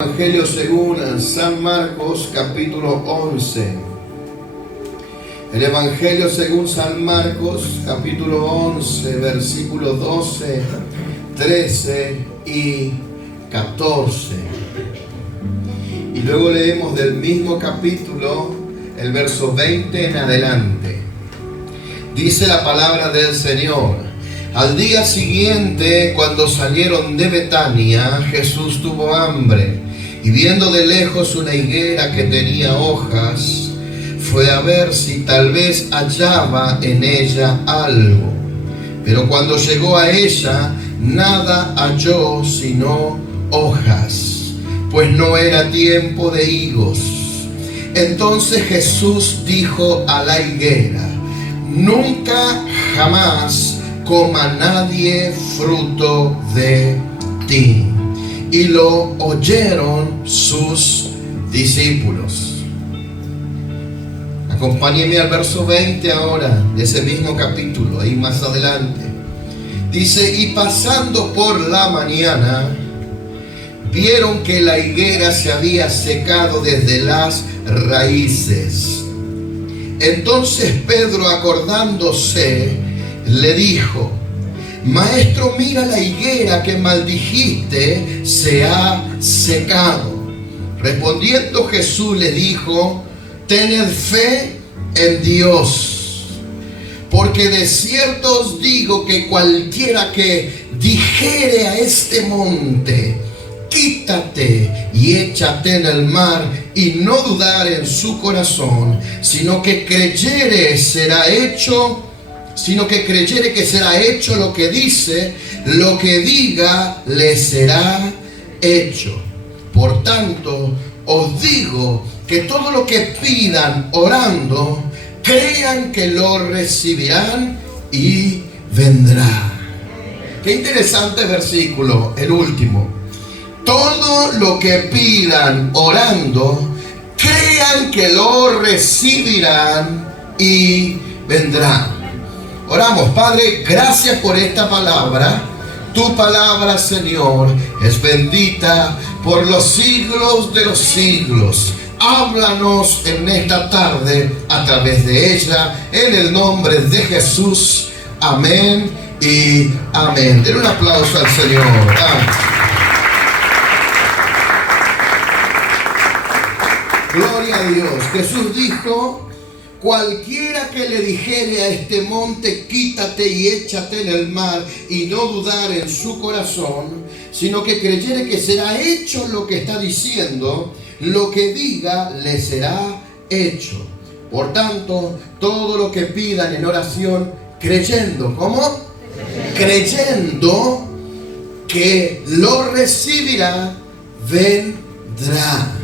Evangelio según San Marcos, capítulo 11. El Evangelio según San Marcos, capítulo 11, versículos 12, 13 y 14. Y luego leemos del mismo capítulo el verso 20 en adelante. Dice la palabra del Señor: al día siguiente, cuando salieron de Betania, Jesús tuvo hambre. Y viendo de lejos una higuera que tenía hojas, fue a ver si tal vez hallaba en ella algo. Pero cuando llegó a ella, nada halló sino hojas, pues no era tiempo de higos. Entonces Jesús dijo a la higuera: nunca jamás coma nadie fruto de ti. Y lo oyeron sus discípulos. Acompáñenme al verso 20 ahora, de ese mismo capítulo, ahí más adelante. Dice: y pasando por la mañana, vieron que la higuera se había secado desde las raíces. Entonces Pedro, acordándose, le dijo: Maestro, mira, la higuera que maldijiste se ha secado. Respondiendo Jesús le dijo: tened fe en Dios, porque de cierto os digo que cualquiera que dijere a este monte: quítate y échate en el mar, y no dudar en su corazón, sino que creyere que será hecho lo que dice, lo que diga le será hecho. Por tanto, os digo que todo lo que pidan orando, crean que lo recibirán y vendrá. Qué interesante versículo, el último. Todo lo que pidan orando, crean que lo recibirán y vendrá. Oramos. Padre, gracias por esta palabra. Tu palabra, Señor, es bendita por los siglos de los siglos. Háblanos en esta tarde a través de ella, en el nombre de Jesús. Amén y amén. Den un aplauso al Señor. Amén. Gloria a Dios. Jesús dijo: cualquiera que le dijere a este monte: quítate y échate en el mar, y no dudar en su corazón, sino que creyere que será hecho lo que está diciendo, lo que diga le será hecho. Por tanto, todo lo que pidan en oración, creyendo. ¿Cómo? Creyendo que lo recibirá, vendrá.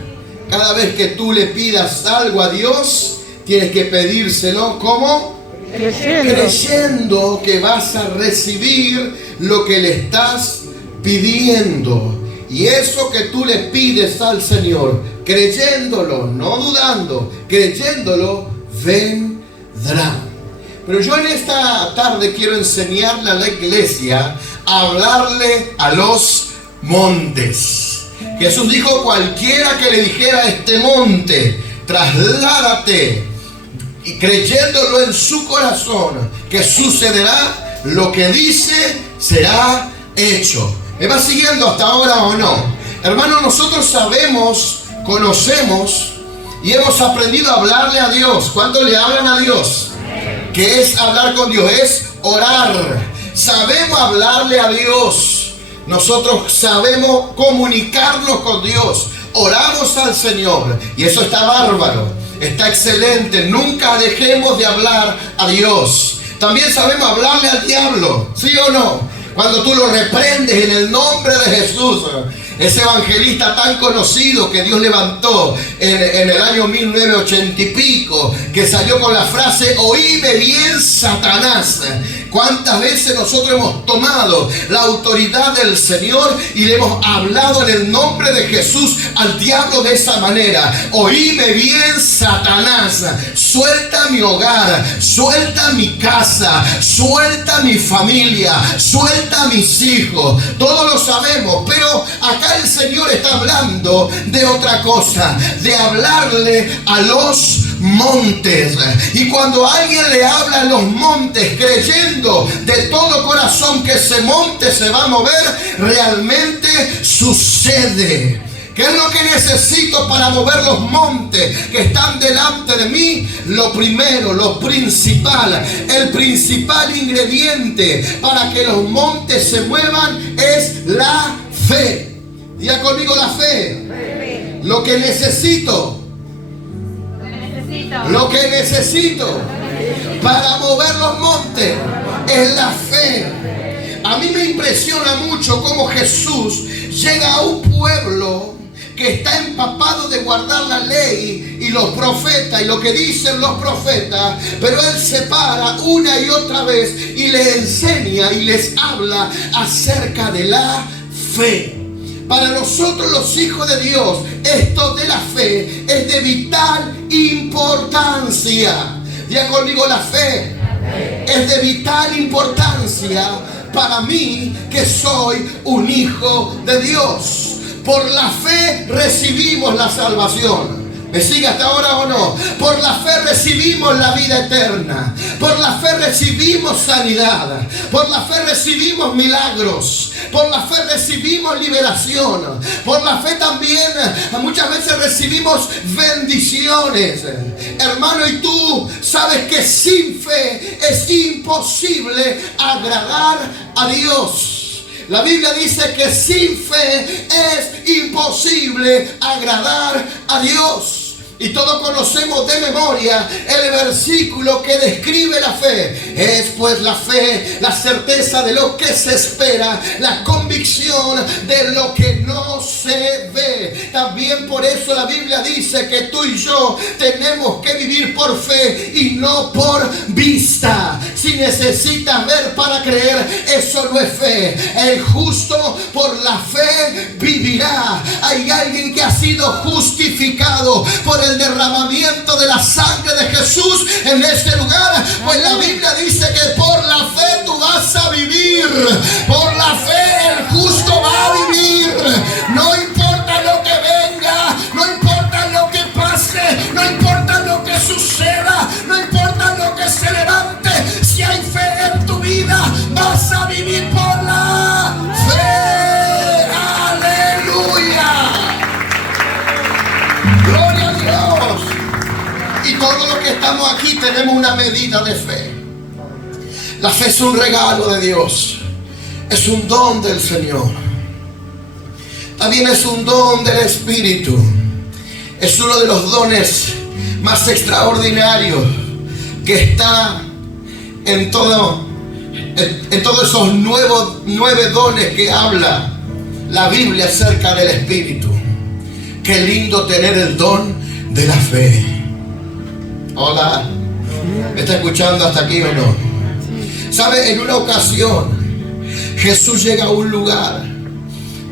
Cada vez que tú le pidas algo a Dios, tienes que pedírselo ¿cómo? Creyendo que vas a recibir lo que le estás pidiendo. Y eso que tú le pides al Señor, creyéndolo, no dudando, creyéndolo, vendrá. Pero yo en esta tarde quiero enseñarle a la iglesia a hablarle a los montes. Jesús dijo: cualquiera que le dijera a este monte: trasládate, y creyéndolo en su corazón que sucederá, lo que dice será hecho. ¿Me va siguiendo hasta ahora o no? Hermanos, nosotros sabemos, conocemos y hemos aprendido a hablarle a Dios. ¿Cuánto le hablan a Dios? ¿Qué es hablar con Dios? Es orar. Sabemos hablarle a Dios. Nosotros sabemos comunicarnos con Dios. Oramos al Señor y eso está bárbaro, está excelente. Nunca dejemos de hablar a Dios. También sabemos hablarle al diablo, ¿sí o no? Cuando tú lo reprendes en el nombre de Jesús. Ese evangelista tan conocido que Dios levantó en el año 1980 y pico, que salió con la frase: oíme bien, Satanás. ¿Cuántas veces nosotros hemos tomado la autoridad del Señor y le hemos hablado en el nombre de Jesús al diablo de esa manera? Oíme bien, Satanás, suelta mi hogar, suelta mi casa, suelta mi familia, suelta mis hijos. Todos lo sabemos, pero acá el Señor está hablando de otra cosa, de hablarle a los montes. Y cuando alguien le habla a los montes creyendo de todo corazón que ese monte se va a mover, realmente sucede. ¿Qué es lo que necesito para mover los montes que están delante de mí? Lo primero, lo principal, el principal ingrediente para que los montes se muevan es la fe. Diga conmigo, la fe. Lo que necesito. Lo que necesito para mover los montes es la fe. A mí me impresiona mucho cómo Jesús llega a un pueblo que está empapado de guardar la ley y los profetas y lo que dicen los profetas, pero Él se para una y otra vez y les enseña y les habla acerca de la fe. Para nosotros los hijos de Dios, esto de la fe es de vital importancia. Diga conmigo, la fe es de vital importancia para mí que soy un hijo de Dios. Por la fe recibimos la salvación. ¿Me sigue hasta ahora o no? Por la fe recibimos la vida eterna. Por la fe recibimos sanidad. Por la fe recibimos milagros. Por la fe recibimos liberación. Por la fe también muchas veces recibimos bendiciones. Hermano, y tú sabes que sin fe es imposible agradar a Dios. La Biblia dice que sin fe es imposible agradar a Dios. Y todos conocemos de memoria el versículo que describe la fe. Es pues la fe, la certeza de lo que se espera, la convicción de lo que no se ve. También por eso la Biblia dice que tú y yo tenemos que vivir por fe y no por vista. Si necesitas ver para creer, eso no es fe. El justo por la fe vivirá. Hay alguien que ha sido justificado por el derramamiento de la sangre de Jesús en este lugar, pues la Biblia dice que por la fe tú vas a vivir. Por la fe el justo va a vivir. No importa lo que venga, no importa lo que pase, no importa lo que suceda, no importa lo que se levante, si hay fe en tu vida, vas a vivir por la fe. ¡Aleluya! ¡Gloria a Dios! Y todos los que estamos aquí tenemos una medida de fe. La fe es un regalo de Dios. Es un don del Señor. También es un don del Espíritu. Es uno de los dones más extraordinarios que está en todos esos nueve dones que habla la Biblia acerca del Espíritu. Qué lindo tener el don de la fe. Hola, ¿me está escuchando hasta aquí o no? ¿Sabe? En una ocasión Jesús llega a un lugar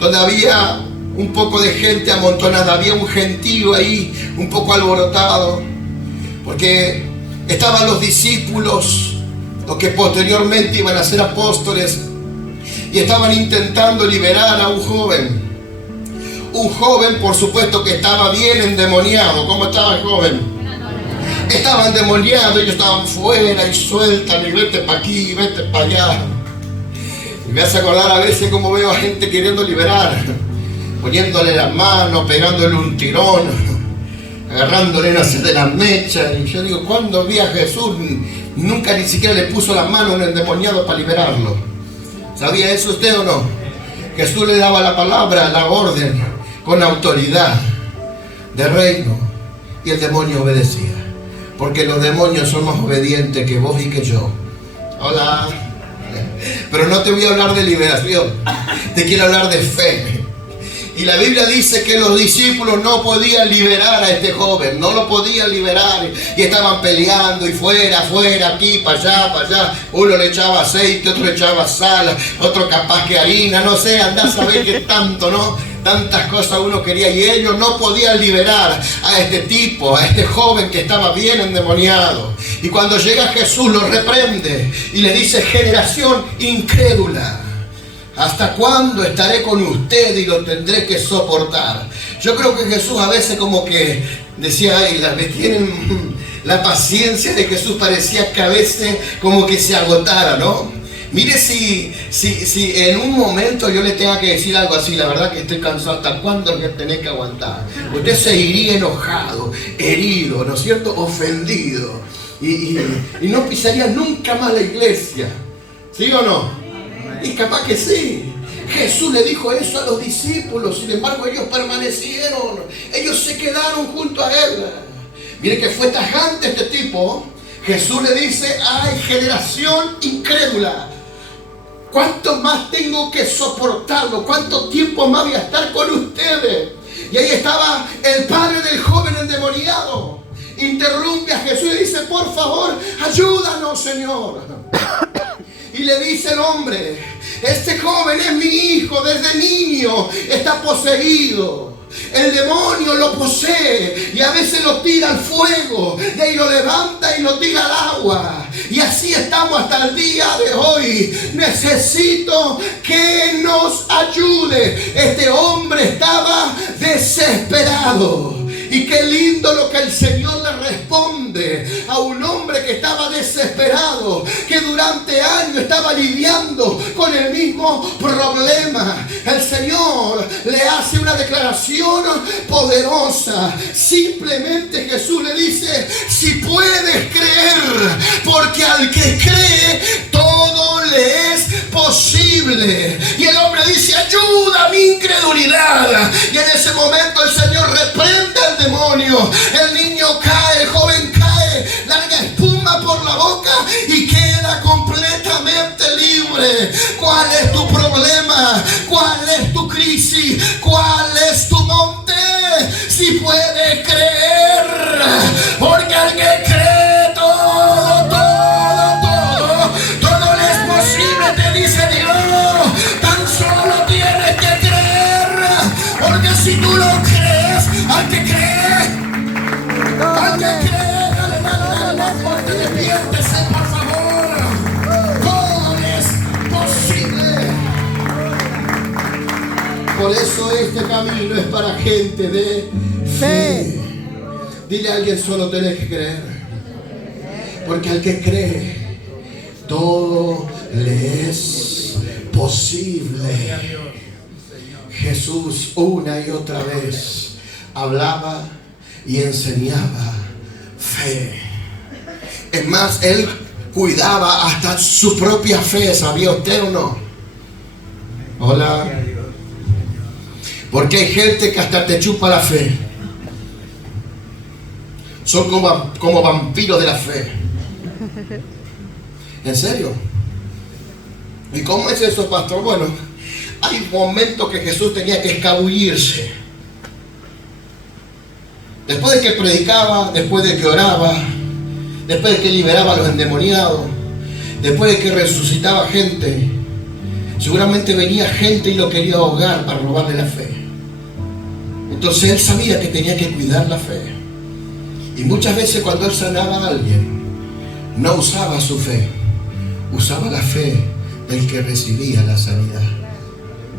donde había un poco de gente amontonada. Había un gentío ahí un poco alborotado, porque estaban los discípulos, los que posteriormente iban a ser apóstoles, y estaban intentando liberar a un joven. Un joven, por supuesto, que estaba bien endemoniado. ¿Cómo estaba el joven? Estaba endemoniado, ellos estaban fuera y sueltan, y vete para aquí, vete para allá. Y me hace acordar a veces como veo a gente queriendo liberar, poniéndole las manos, pegándole un tirón, agarrándole no sé de las mechas. Y yo digo, ¿cuándo vi a Jesús? Nunca ni siquiera le puso la mano a un endemoniado para liberarlo. ¿Sabía eso usted o no? Jesús le daba la palabra, la orden, con autoridad de reino, y el demonio obedecía. Porque los demonios son más obedientes que vos y que yo. Hola. Pero no te voy a hablar de liberación, te quiero hablar de fe. Y la Biblia dice que los discípulos no podían liberar a este joven, no lo podían liberar. Y estaban peleando y fuera, aquí, para allá. Uno le echaba aceite, otro le echaba sal, otro capaz que harina, no sé, andá a saber qué tanto, ¿no? Tantas cosas uno quería y ellos no podían liberar a este tipo, a este joven que estaba bien endemoniado. Y cuando llega Jesús lo reprende y le dice: generación incrédula, ¿hasta cuándo estaré con usted y lo tendré que soportar? Yo creo que Jesús a veces como que decía: ay, me tienen la paciencia de Jesús, parecía que a veces como que se agotara, ¿no? Mire, si en un momento yo le tenga que decir algo así, la verdad que estoy cansado, ¿hasta cuándo voy a tener que aguantar? Usted se iría enojado, herido, ¿no es cierto? Ofendido. Y no pisaría nunca más la iglesia. ¿Sí o no? Y capaz que sí. Jesús le dijo eso a los discípulos, sin embargo ellos permanecieron, ellos se quedaron junto a él. Mire que fue tajante este tipo. Jesús le dice: ay, generación incrédula, ¿cuánto más tengo que soportarlo? ¿Cuánto tiempo más voy a estar con ustedes? Y ahí estaba el padre del joven endemoniado. Interrumpe a Jesús y dice: por favor, ayúdanos, Señor. Y le dice el hombre: este joven es mi hijo, desde niño está poseído. El demonio lo posee y a veces lo tira al fuego, y ahí lo levanta y lo tira al agua. Y así estamos hasta el día de hoy. Necesito que nos ayude. Este hombre estaba desesperado. Y qué lindo lo que el Señor le responde a un hombre que estaba desesperado, que durante años estaba lidiando con el mismo problema. El Señor le hace una declaración poderosa. Simplemente Jesús le dice: si puedes creer, porque al que cree todo le es posible. Y el hombre dice: ayuda a mi incredulidad. Y en ese momento el Señor reprende al demonio. El niño cae, el joven cae, larga espuma por la boca y queda completamente libre. ¿Cuál es tu problema? ¿Cuál es tu crisis? ¿Cuál es tu monte? Si puedes creer, porque al que cree todo le es posible, te dice Dios. Tan solo tienes que creer, porque si tú lo crees, al que cree, porque despiértese, por favor. Todo es posible. Por eso este camino es para gente de fe. Dile a alguien: solo tenés que creer, porque al que cree todo le es posible. Jesús una y otra vez hablaba y enseñaba fe. Es más, él cuidaba hasta su propia fe. ¿Sabía usted o no? Hola. Porque hay gente que hasta te chupa la fe. Son como vampiros de la fe. ¿En serio? ¿Y cómo es eso, pastor? Bueno, hay momentos que Jesús tenía que escabullirse. Después de que predicaba, después de que oraba, después de que liberaba a los endemoniados, después de que resucitaba gente, seguramente venía gente y lo quería ahogar para robarle la fe. Entonces él sabía que tenía que cuidar la fe. Y muchas veces cuando él sanaba a alguien, no usaba su fe, usaba la fe del que recibía la sanidad.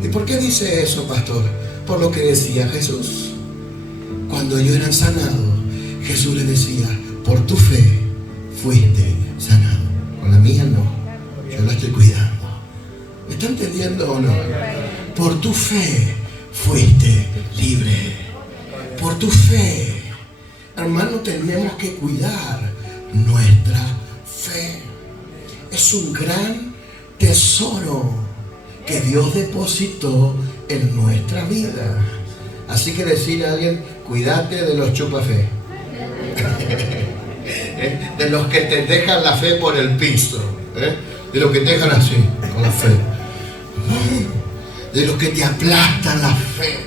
¿Y por qué dice eso, pastor? Por lo que decía Jesús. Cuando ellos eran sanados, Jesús les decía: por tu fe fuiste sanado. Con la mía no, yo la estoy cuidando. ¿Me está entendiendo o no? Por tu fe fuiste libre. Por tu fe. Hermano, tenemos que cuidar nuestra fe. Es un gran tesoro que Dios depositó en nuestra vida. Así que decirle a alguien: cuídate de los chupafé. De los que te dejan la fe por el piso. De los que te dejan así, con la fe. De los que te aplastan la fe.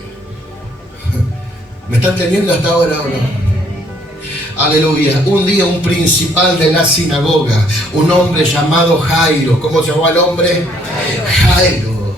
¿Me están teniendo hasta ahora o no? Aleluya. Un día un principal de la sinagoga, un hombre llamado Jairo. ¿Cómo se llama el hombre? Jairo.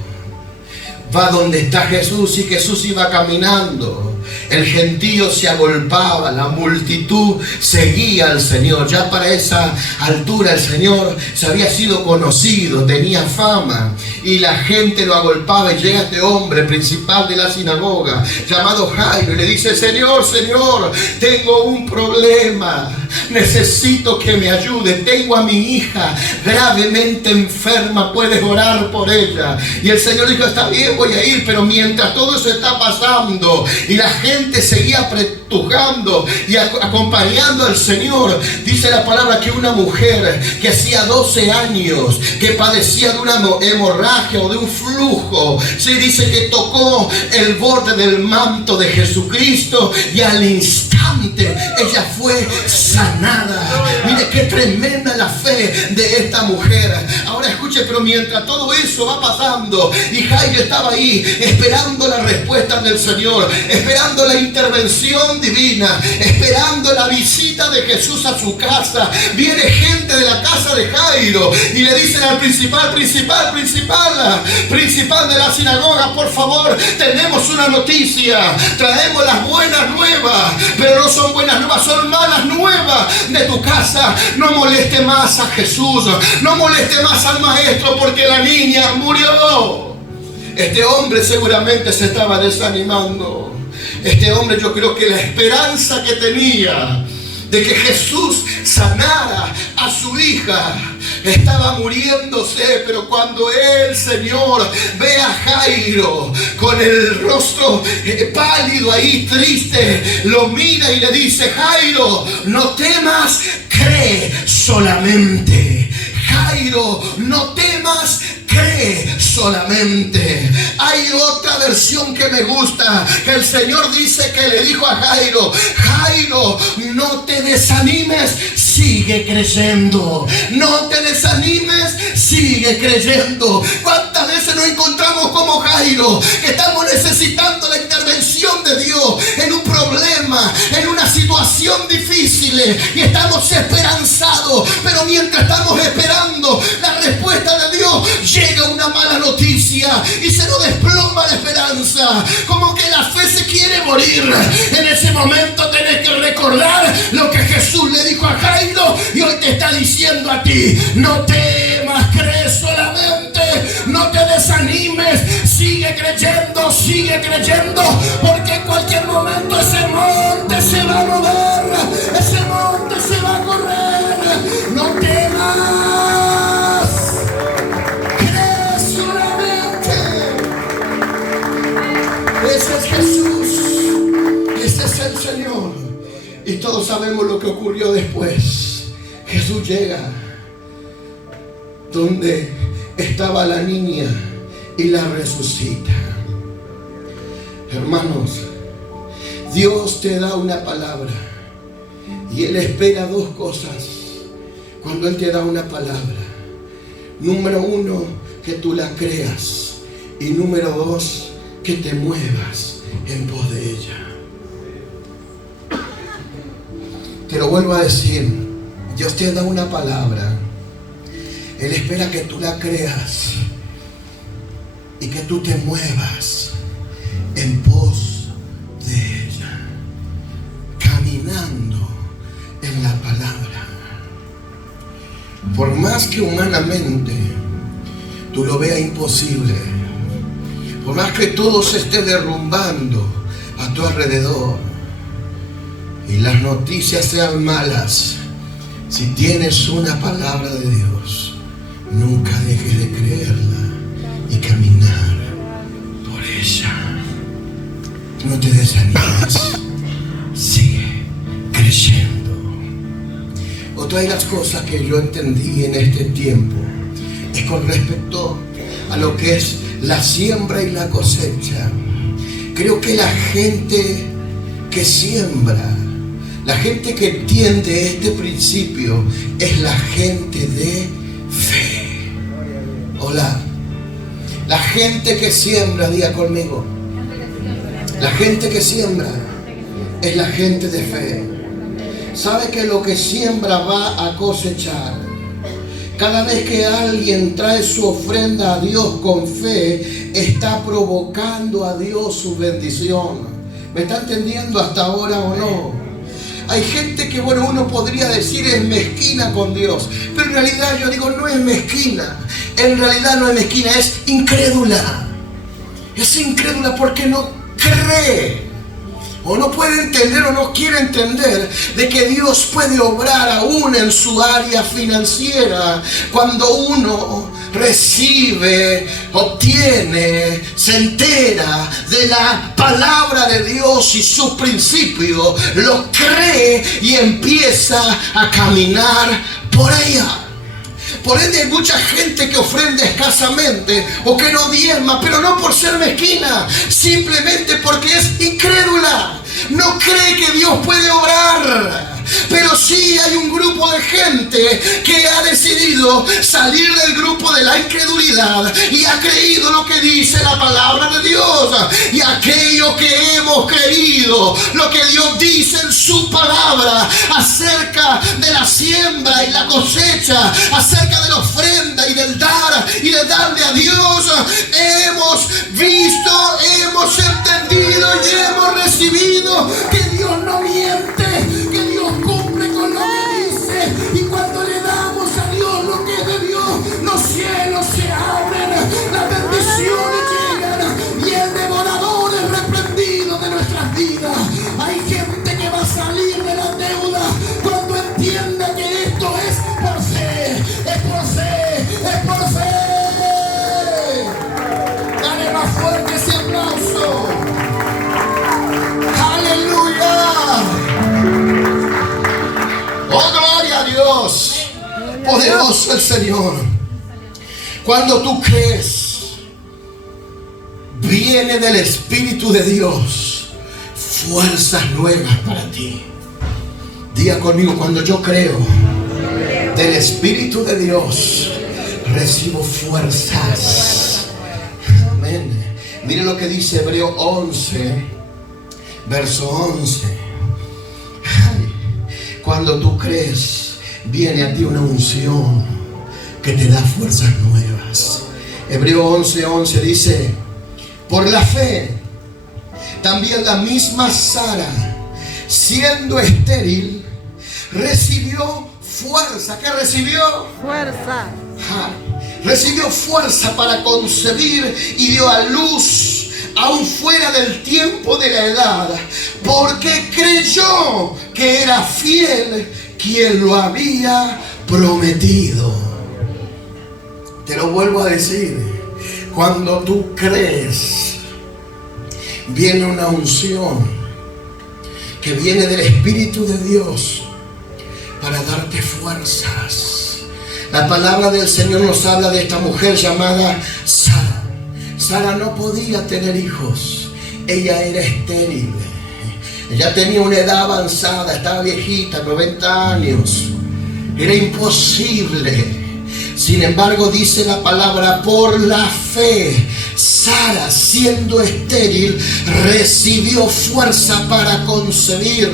Va donde está Jesús y Jesús iba caminando. El gentío se agolpaba, la multitud seguía al Señor. Ya para esa altura el Señor se había sido conocido, tenía fama. Y la gente lo agolpaba y llega este hombre principal de la sinagoga llamado Jairo y le dice: Señor, Señor, tengo un problema. Necesito que me ayude. Tengo a mi hija gravemente enferma. ¿Puedes orar por ella? Y el Señor dijo: está bien, voy a ir. Pero mientras todo eso está pasando y la gente seguía apretujando y acompañando al Señor, dice la palabra que una mujer que hacía 12 años que padecía de una hemorragia o de un flujo, se dice que tocó el borde del manto de Jesucristo y al instante ella fue sanada. Mire qué tremenda la fe de esta mujer. Ahora escuche, pero mientras todo eso va pasando y Jairo estaba ahí esperando la respuesta del Señor, esperando la intervención divina, esperando la visita de Jesús a su casa, viene gente de la casa de Jairo y le dicen al principal de la sinagoga: por favor, tenemos una noticia, traemos las buenas nuevas, pero no son buenas nuevas, son malas nuevas de tu casa. No moleste más a Jesús, no moleste más al maestro, porque la niña murió. Este hombre seguramente se estaba desanimando. Este hombre, yo creo que la esperanza que tenía de que Jesús sanara a su hija estaba muriéndose. Pero cuando el Señor ve a Jairo con el rostro pálido ahí, triste, lo mira y le dice: Jairo, no temas, cree solamente. Jairo, no temas, cree solamente. Hay otra versión que me gusta, que el Señor dice que le dijo a Jairo: Jairo, no te desanimes, sigue creyendo. No te desanimes, sigue creyendo. ¿Cuántas veces nos encontramos como Jairo, que estamos necesitando la intervención de Dios en un problema, en una situación difícil, y estamos esperanzados, pero mientras estamos esperando la respuesta de Dios, llega una mala noticia y se nos desploma la esperanza, como que la fe se quiere morir? En ese momento tenés que recordar lo que Jesús le dijo a Jairo y hoy te está diciendo a ti: no temas, cree solamente, no te desanimes, sigue creyendo, porque en cualquier momento ese monte se va a mover, ese monte se va a correr. No temas, cree solamente. Ese es Jesús, ese es el Señor. Y todos sabemos lo que ocurrió después. Jesús llega donde estaba la niña y la resucita. Hermanos, Dios te da una palabra y Él espera dos cosas cuando Él te da una palabra. Número uno, que tú la creas, y número dos, que te muevas en pos de ella. Te lo vuelvo a decir, Dios te da una palabra, Él espera que tú la creas y que tú te muevas en pos de ella, caminando en la palabra. Por más que humanamente tú lo veas imposible, por más que todo se esté derrumbando a tu alrededor y las noticias sean malas, si tienes una palabra de Dios, nunca dejes de creerla y caminar por ella. No te desanimes, sigue creyendo. Otra de las cosas que yo entendí en este tiempo es con respecto a lo que es la siembra y la cosecha. Creo que la gente que siembra, la gente que entiende este principio, es la gente de fe. Hola. La gente que siembra, diga conmigo. La gente que siembra es la gente de fe. Sabe que lo que siembra va a cosechar. Cada vez que alguien trae su ofrenda a Dios con fe, está provocando a Dios su bendición. ¿Me está entendiendo hasta ahora o no? Hay gente que, bueno, uno podría decir es mezquina con Dios, pero en realidad yo digo, no es mezquina. En realidad no es mezquina, es incrédula. Es incrédula porque no cree, o no puede entender, o no quiere entender de que Dios puede obrar aún en su área financiera. Cuando uno recibe, obtiene, se entera de la palabra de Dios y sus principios, lo cree y empieza a caminar por ella. Por ende hay mucha gente que ofrenda escasamente o que no diezma, pero no por ser mezquina, simplemente porque es incrédula. No cree que Dios puede obrar. Pero sí hay un grupo de gente que ha decidido salir del grupo de la incredulidad y ha creído lo que dice la palabra de Dios. Y aquello que hemos creído, lo que Dios dice en su palabra acerca de la siembra y la cosecha, acerca de la ofrenda y del dar y de darle a Dios, hemos visto, hemos entendido y hemos recibido que Dios no miente, que Dios cumple con lo que dice, y cuando le damos a Dios lo que es de Dios, los cielos se abren, las bendiciones llegan y el devorador es reprendido de nuestras vidas. Hay gente que va a salir de la deuda cuando entienda que esto es por fe, es por fe, es por fe. Dale más fuerte ese aplauso. ¡Oh, gloria a Dios! Poderoso el Señor. Cuando tú crees, viene del Espíritu de Dios fuerzas nuevas para ti. Diga conmigo, cuando yo creo del Espíritu de Dios, recibo fuerzas. Amén. Mire lo que dice Hebreos 11, verso 11. Cuando tú crees, viene a ti una unción que te da fuerzas nuevas. Hebreos 11:11 dice: por la fe, también la misma Sara, siendo estéril, recibió fuerza. ¿Qué recibió? Fuerza. Recibió fuerza para concebir y dio a luz aún fuera del tiempo de la edad, porque creyó que era fiel quien lo había prometido. Te lo vuelvo a decir, cuando tú crees, viene una unción que viene del Espíritu de Dios para darte fuerzas. La palabra del Señor nos habla de esta mujer llamada Sara. Sara no podía tener hijos, ella era estéril, ella tenía una edad avanzada, estaba viejita, 90 años, era imposible. Sin embargo, dice la palabra, por la fe, Sara, siendo estéril, recibió fuerza para concebir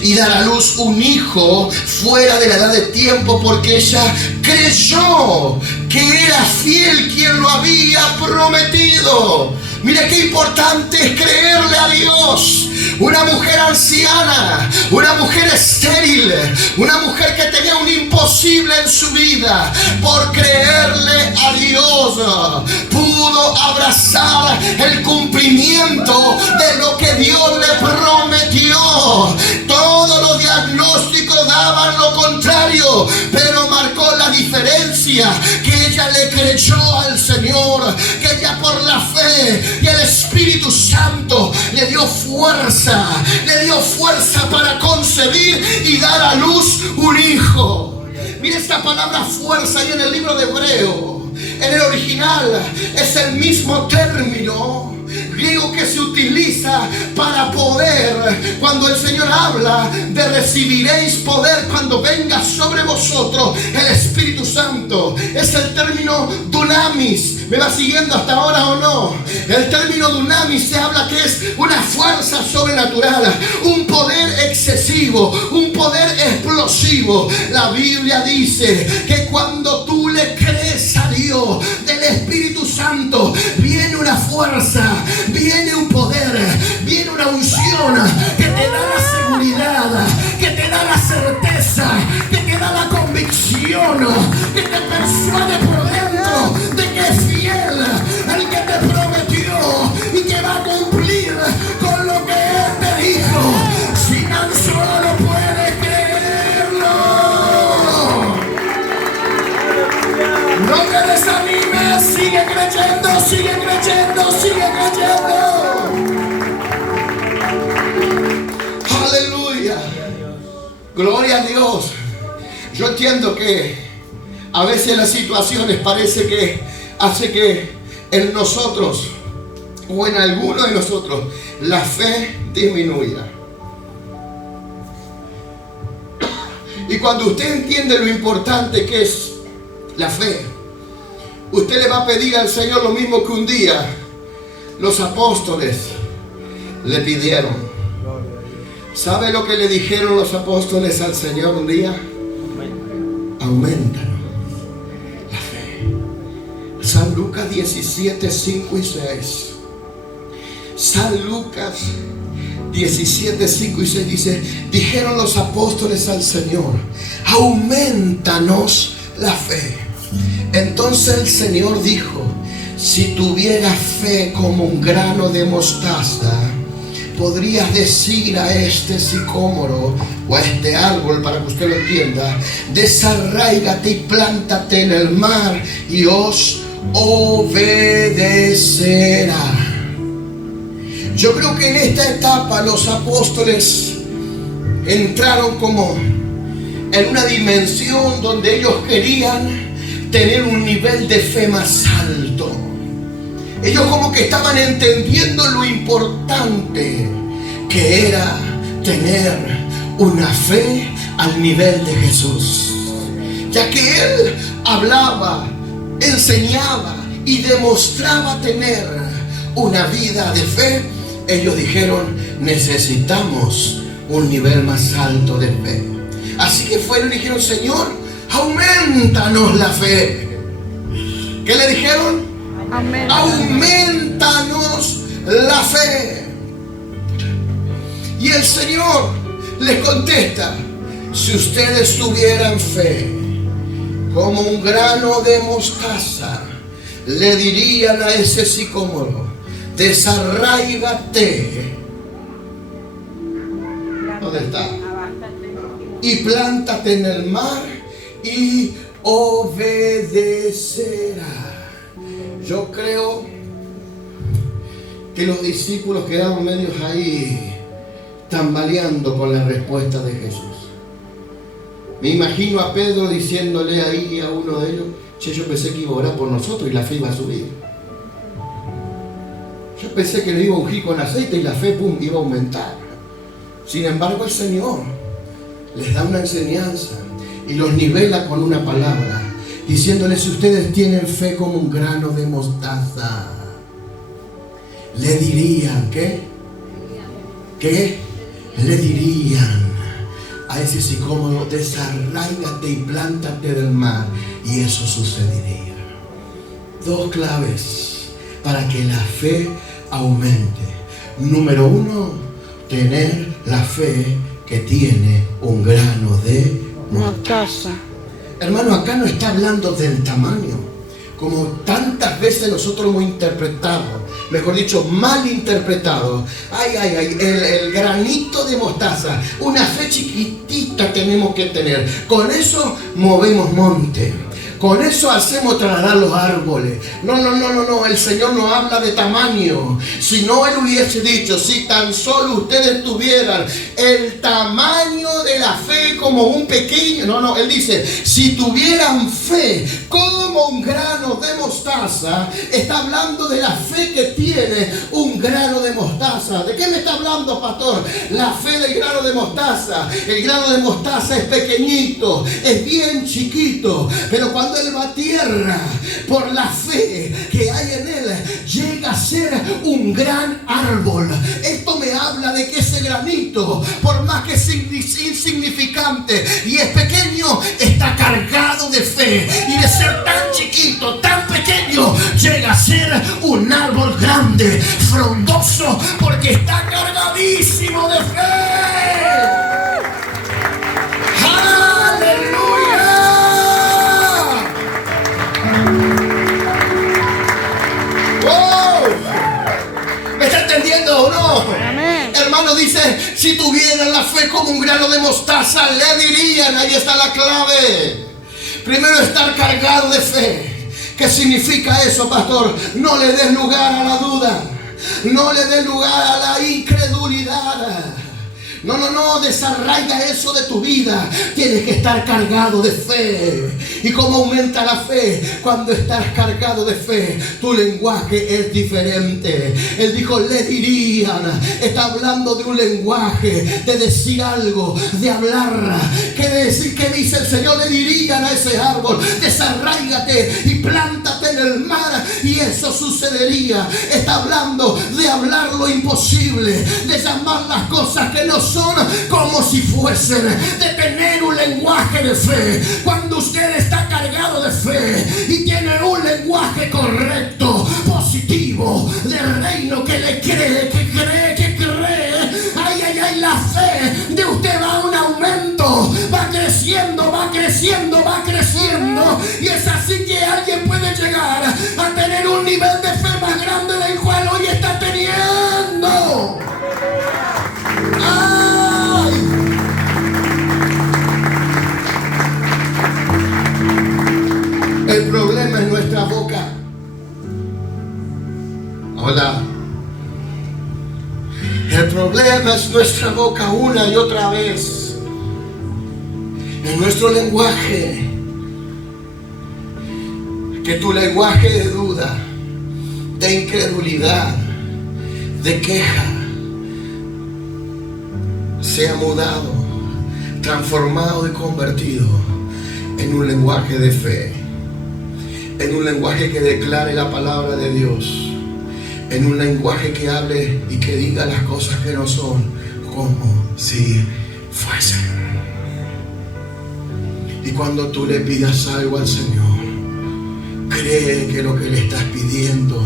y dar a luz un hijo fuera de la edad de tiempo, porque ella creyó que era fiel quien lo había prometido. Mira qué importante es creerle a Dios. Una mujer anciana, una mujer estéril, una mujer que tenía un imposible en su vida, por creerle a Dios, pudo abrazar el cumplimiento de lo que Dios le prometió. Todos los diagnósticos daban lo contrario, pero marcó la diferencia, que ella le creyó al Señor, que ella por la fe y el Espíritu Santo le dio fuerza para concebir y dar a luz un hijo. Mira esta palabra fuerza ahí en el libro de Hebreo. En el original es el mismo término griego que se utiliza para poder, cuando el Señor habla de recibiréis poder cuando venga sobre vosotros el Espíritu Santo. Es el término dunamis. ¿Me va siguiendo hasta ahora o no? El término dunamis se habla que es una fuerza sobrenatural, un explosivo, un poder explosivo. La Biblia dice que cuando tú le crees a Dios del Espíritu Santo, viene una fuerza, viene un poder, viene una unción que te da la seguridad, que te da la certeza, que te da la convicción, que te persuade por dentro de que es fiel el que te prometió y que va a cumplir con lo que Él te dijo. Si tan solo puedes creerlo, no te desanimes, sigue creyendo, sigue creyendo, sigue creyendo. Aleluya. Gloria a Dios. Yo entiendo que a veces las situaciones parece que hace que en nosotros o en alguno de nosotros la fe disminuya. Y cuando usted entiende lo importante que es la fe, usted le va a pedir al Señor lo mismo que un día los apóstoles le pidieron. ¿Sabe lo que le dijeron los apóstoles al Señor un día? Aumentanos la fe. San Lucas 17, 5 y 6. San Lucas 17, 5 y 6 dice: dijeron los apóstoles al Señor, aumentanos la fe. Entonces el Señor dijo: si tuvieras fe como un grano de mostaza, podrías decir a este sicómoro o a este árbol, para que usted lo entienda, desarráigate y plántate en el mar, y os obedecerá. Yo creo que en esta etapa los apóstoles entraron como en una dimensión donde ellos querían tener un nivel de fe más alto. Ellos como que estaban entendiendo lo importante que era tener una fe al nivel de Jesús, ya que Él hablaba, enseñaba y demostraba tener una vida de fe. Ellos dijeron: necesitamos un nivel más alto de fe. Así que fueron y dijeron: Señor, aumentanos la fe. ¿Qué le dijeron? Aumentanos la fe. Y el Señor les contesta: si ustedes tuvieran fe como un grano de mostaza, le dirían a ese sicómoro: desarráigate. ¿Dónde está? Y plántate en el mar, y obedecerá. Yo creo que los discípulos quedaron medios ahí tambaleando con la respuesta de Jesús. Me imagino a Pedro diciéndole ahí a uno de ellos: che, yo pensé que iba a orar por nosotros y la fe iba a subir. Yo pensé que le iba a ungir con aceite y la fe, pum, iba a aumentar. Sin embargo, el Señor les da una enseñanza y los nivela con una palabra, diciéndoles: si ustedes tienen fe como un grano de mostaza, le dirían, ¿qué? Le dirían a ese sicómoro: desarráigate y plántate del mar, y eso sucedería. Dos claves para que la fe aumente. Número uno, tener la fe que tiene un grano de mostaza. Hermano, acá no está hablando del tamaño, como tantas veces nosotros hemos interpretado, mejor dicho, mal interpretado. El granito de mostaza, una fe chiquitita tenemos que tener. Con eso movemos monte. Con eso hacemos trasladar los árboles. No, el Señor no habla de tamaño. Si no, Él hubiese dicho: si tan solo ustedes tuvieran el tamaño de la fe como un pequeño. No, Él dice: si tuvieran fe como un grano de mostaza. Está hablando de la fe que tiene un grano de mostaza. ¿De qué me está hablando, pastor? La fe del grano de mostaza. El grano de mostaza es pequeñito, es bien chiquito, pero cuando cuando él va a tierra, por la fe que hay en él, llega a ser un gran árbol. Esto me habla de que ese granito, por más que es insignificante y es pequeño, está cargado de fe, y de ser tan chiquito, tan pequeño, llega a ser un árbol grande, frondoso, porque está cargadísimo de fe. ¡Aleluya! ¡Wow! ¿Me está entendiendo o no? Amén. Hermano, dice, si tuvieran la fe como un grano de mostaza, le dirían, ahí está la clave. Primero, estar cargado de fe. ¿Qué significa eso, pastor? No le des lugar a la duda. No le des lugar a la incredulidad. No, desarraiga eso de tu vida. Tienes que estar cargado de fe. ¿Y cómo aumenta la fe? Cuando estás cargado de fe, tu lenguaje es diferente. Él dijo, le dirían. Está hablando de un lenguaje, de decir algo, de hablar. ¿Qué dice el Señor? Le dirían a ese árbol, desarráigate y plántate en el mar, y eso sucedería. Está hablando de hablar lo imposible, de llamar las cosas que no son como si fuesen, de tener un lenguaje de fe. Cuando usted está cargado de fe y tiene un lenguaje correcto, positivo, del reino, que le cree, que cree, ay, la fe de usted va a un aumento, va creciendo, y es así que alguien puede llegar a tener un nivel de fe más grande del cual hoy está teniendo. El problema es nuestra boca. Hola. El problema es nuestra boca una y otra vez. Es nuestro lenguaje. Que tu lenguaje de duda, de incredulidad, de queja, sea mudado, transformado y convertido en un lenguaje de fe. En un lenguaje que declare la palabra de Dios. En un lenguaje que hable y que diga las cosas que no son como si fuesen. Y cuando tú le pidas algo al Señor, cree que lo que le estás pidiendo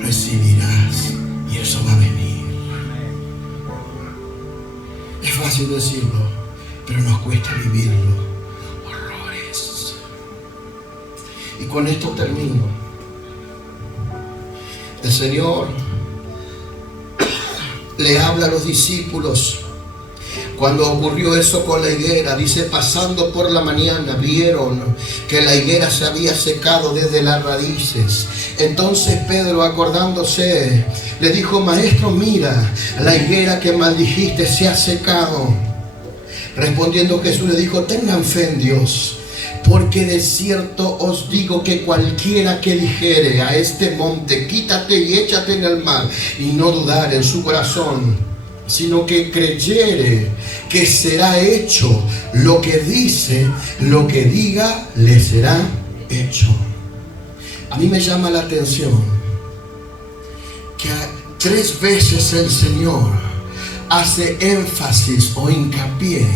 recibirás, y eso va a venir. Es fácil decirlo, pero nos cuesta vivirlo. Y con esto termino. El Señor le habla a los discípulos cuando ocurrió eso con la higuera. Dice, pasando por la mañana vieron que la higuera se había secado desde las raíces. Entonces Pedro, acordándose, le dijo, maestro, mira, la higuera que maldijiste se ha secado. Respondiendo Jesús le dijo, tengan fe en Dios. Porque de cierto os digo que cualquiera que dijere a este monte, quítate y échate en el mar, y no dudar en su corazón, sino que creyere que será hecho lo que dice, lo que diga le será hecho. A mí me llama la atención que 3 veces el Señor hace énfasis o hincapié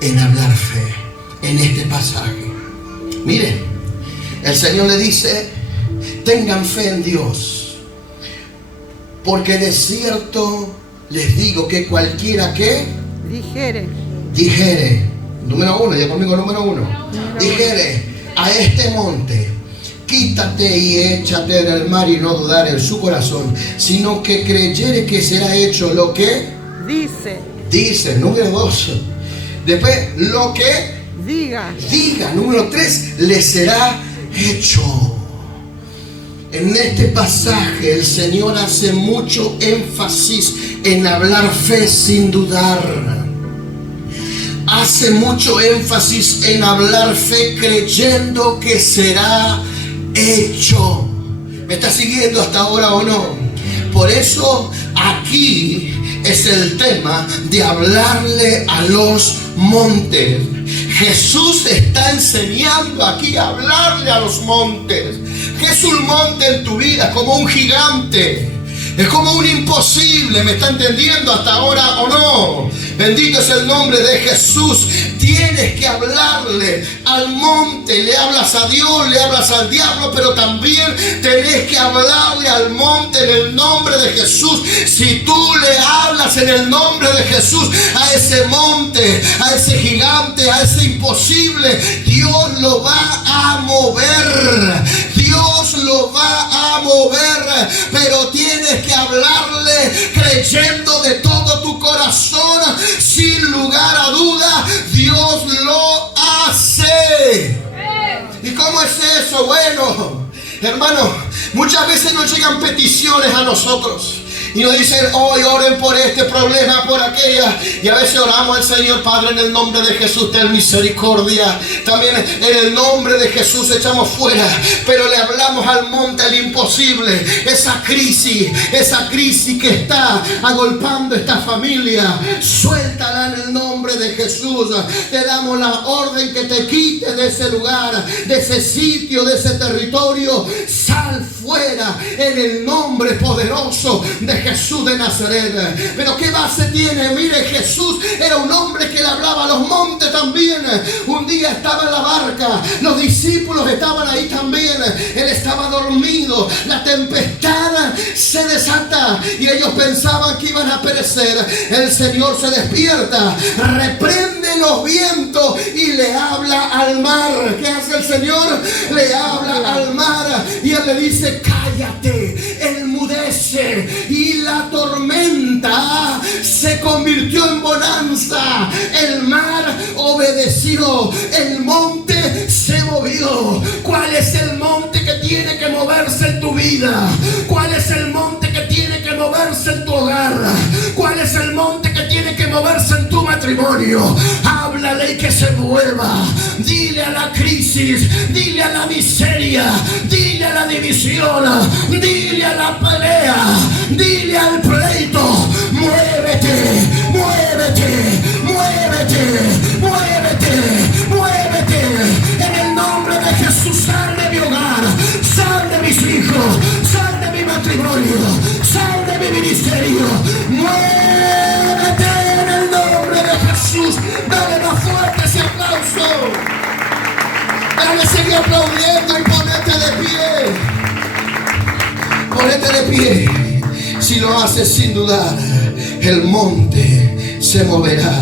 en hablar fe en este pasaje. Miren, el Señor le dice, tengan fe en Dios, porque de cierto les digo que cualquiera que dijere, número 1, ya conmigo número 1, dijere a este monte, quítate y échate en el mar, y no dudar en su corazón, sino que creyere que será hecho lo que dice, número 2. Después, lo que diga. Número 3, le será hecho. En este pasaje el Señor hace mucho énfasis en hablar fe sin dudar. Hace mucho énfasis en hablar fe creyendo que será hecho. ¿Me está siguiendo hasta ahora o no? Por eso aquí es el tema de hablarle a los montes. Jesús está enseñando aquí a hablarle a los montes. ¿Qué es un monte en tu vida? Como un gigante. Es como un imposible. ¿Me está entendiendo hasta ahora o no? Bendito es el nombre de Jesús. Tienes que hablarle al monte. Le hablas a Dios, le hablas al diablo, pero también tenés que hablarle al monte en el nombre de Jesús. Si tú le hablas en el nombre de Jesús a ese monte, a ese gigante, a ese imposible, Dios lo va a mover. Dios lo va a mover, pero tienes que hablarle creyendo de todo tu corazón, sin lugar a duda. Dios lo hace. ¿Y cómo es eso? Bueno, hermano, muchas veces nos llegan peticiones a nosotros y nos dicen: hoy oren por este problema, por aquella. Y a veces oramos al Señor: Padre, en el nombre de Jesús, ten misericordia. También en el nombre de Jesús echamos fuera. Pero le hablamos al monte, al imposible. Esa crisis que está agolpando esta familia, suéltala en el nombre de Jesús. Te damos la orden que te quite de ese lugar, de ese sitio, de ese territorio. Sal fuera en el nombre poderoso de Jesús de Nazaret. Pero ¿qué base tiene? Mire, Jesús era un hombre que le hablaba a los montes también. Un día estaba en la barca, los discípulos estaban ahí también. Él estaba dormido, la tempestad se desata y ellos pensaban que iban a perecer. El Señor se despierta, reprende los vientos y le habla al mar. ¿Qué hace el Señor? Le habla al mar y Él le dice: cállate, enmudece. Y la tormenta se convirtió en bonanza. El mar obedeció, el monte se movió. ¿Cuál es el monte que tiene que moverse en tu vida? ¿Cuál es el monte que tiene que moverse en tu hogar? ¿Cuál es el monte que tiene que moverse en tu matrimonio? Háblale y que se mueva. Dile a la crisis, dile a la miseria, dile a la división, dile a la pelea, dile al pleito: muévete, muévete, muévete, muévete, muévete. En el nombre de Jesús, sal de mi hogar, sal de mis hijos, sal de mi matrimonio, sal de mi ministerio. Muévete en el nombre de Jesús. Dale más fuerte ese aplauso. Dale, sigue aplaudiendo y ponete de pie. Ponete de pie. Si lo haces sin dudar, el monte se moverá.